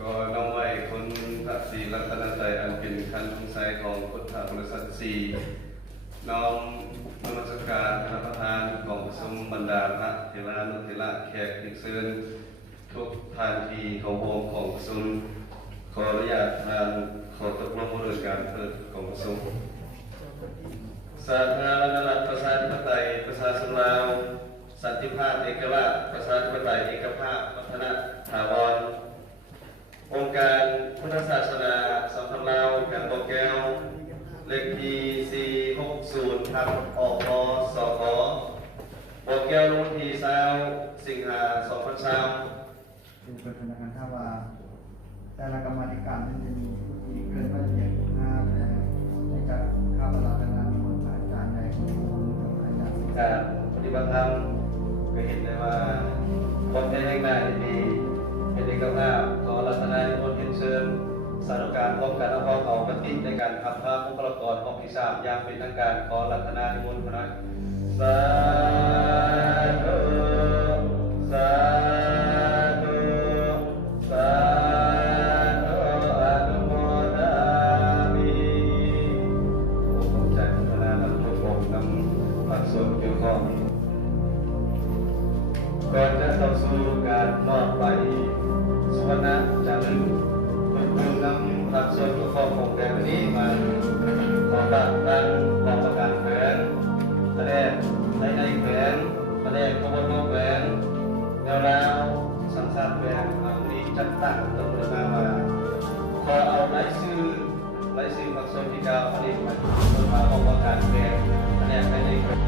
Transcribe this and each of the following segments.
ก็น้องไว้คนพระศรีรัตนตรัยอันเป็นคันสงสัยของพุทธบริษัทสี่น้อมนมัสการพระประธานของสมบรรดาพระเทรานุเทระแขกภิกษุทุกท่านที่เขาโฮมของสมขออนุญาตทานขอตกลงบริการเปิดของสมสาธารณรัฐประชาธิปไตยประชาชนลาวสันติภาพเอกราชประชาธิปไตยเอกภาพวัฒนถาวรองค์การพุทธศาสนาสัมพันธ์ลาวแขวงบ่อแก้วเลขที่460ทับออกพสขบ่อแก้วรุ่นที่20สิงหา2020เป็นพนักงานท่าว่าแต่ละกรรมการนั้นจะมีผู้ที่เกินมาตรฐาน5ในการข้าพเจ้าเป็นงานของอาจารย์ใดของอาจารย์การปฏิบัติธรรมก็เห็นได้ว่าคนในแห่งหน้าดีเป็นเอกภาพขอรัตนานิมนต์เรียนเชิญสาธุการร่วมกันเอาเขาปฏิในการขับพาบุคลากรของพิชามอย่างเป็นทางการขอรัตนานิมนต์คณะสาธุสาธุสาธุอนุโมทามิขอบใจพัฒนาและทุกองค์นำมาส่วนเกี่ยวข้องก่อนจะเข้าสู่การมอบใบสุวรรณจารึกคุณนำหลักส่วนเกี่ยวข้องของแต่วันนี้มาขอตั้งกองประการแผนแสดงในแผนแสดงขบวนการแผนแนวราวสังสรรค์แผนวันนี้จัดตั้งตำรวจมาขอเอารายชื่อหลักส่วนที่9วันนี้มาขอประการแผนแสดงในแผน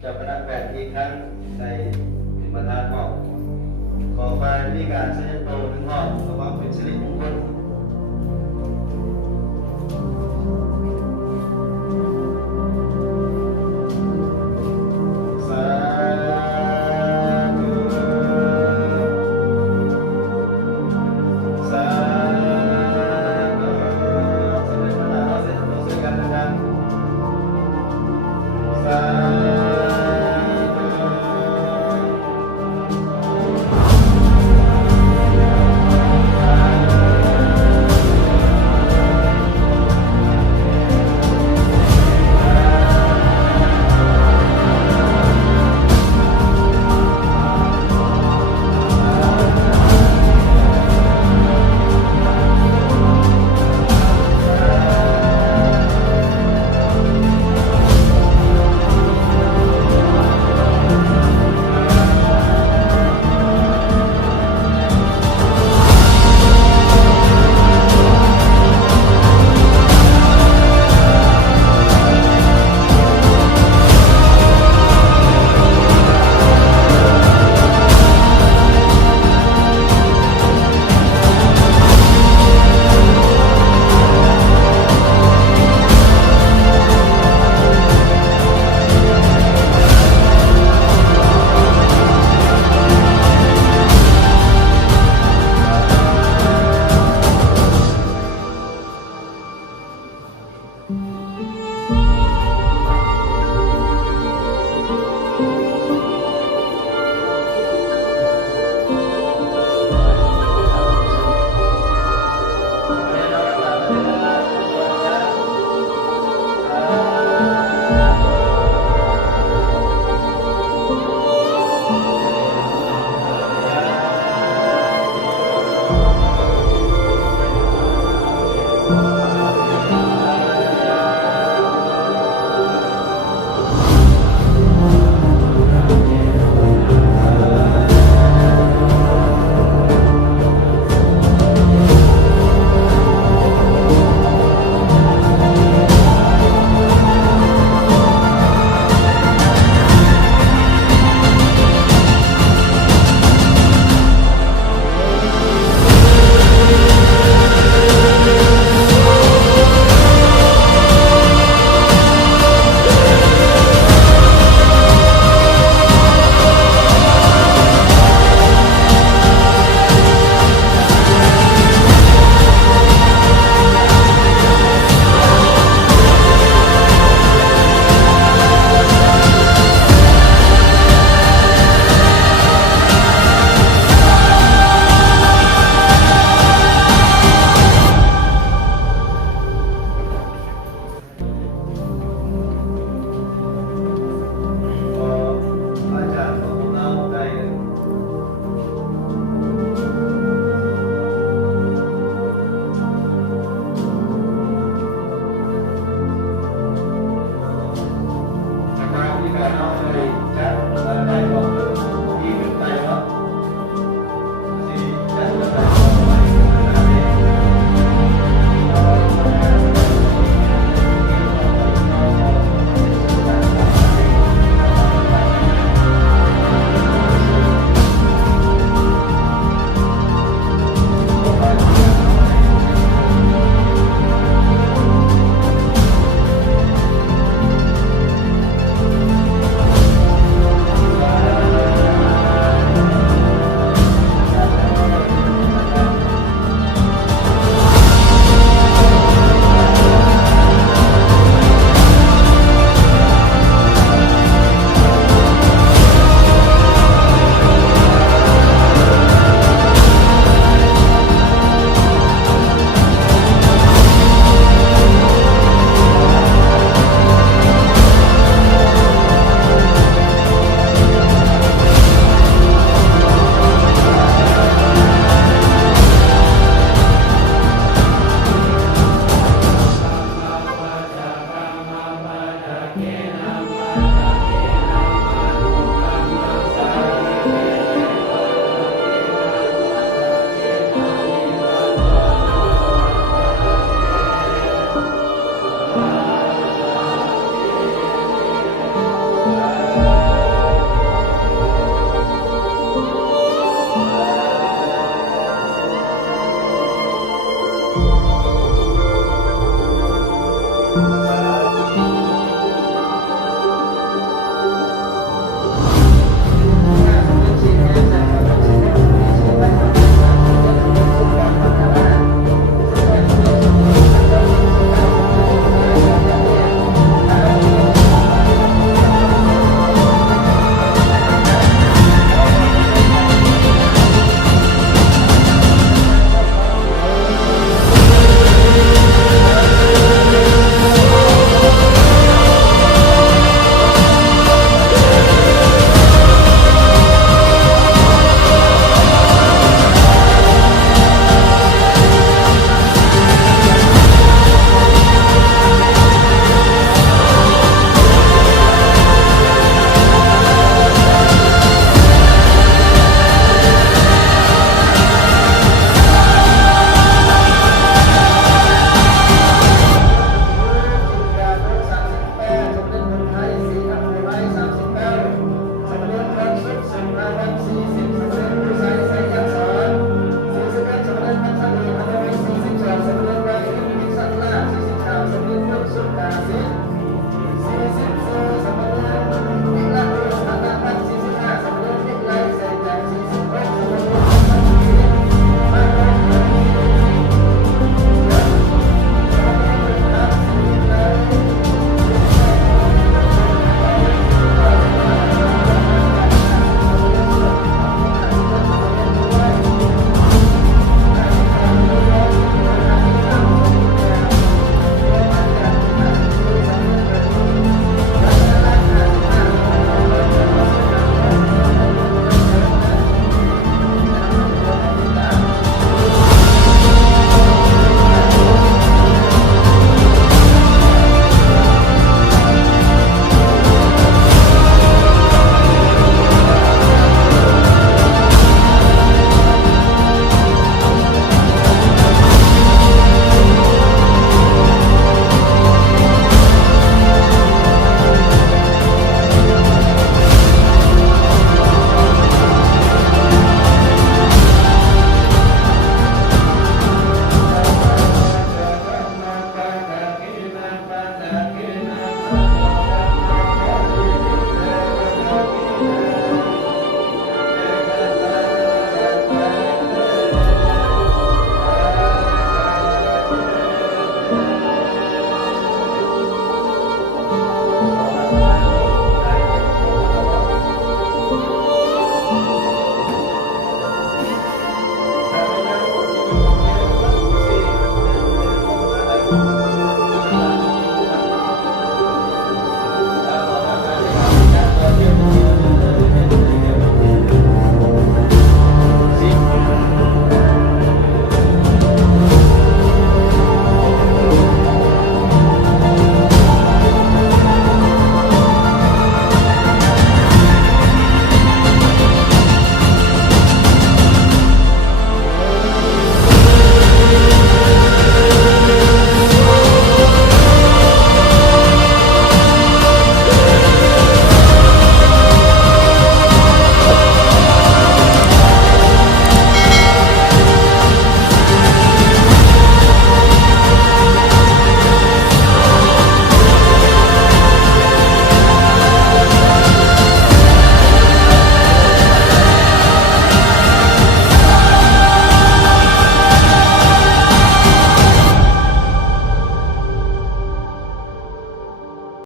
เจ้าคณะแพทย์อีกครั้งในพิมพ์ประธานบอกขอไปที่การเสด็จโปรดถึงห้องสำหรับเป็นสิริมงคล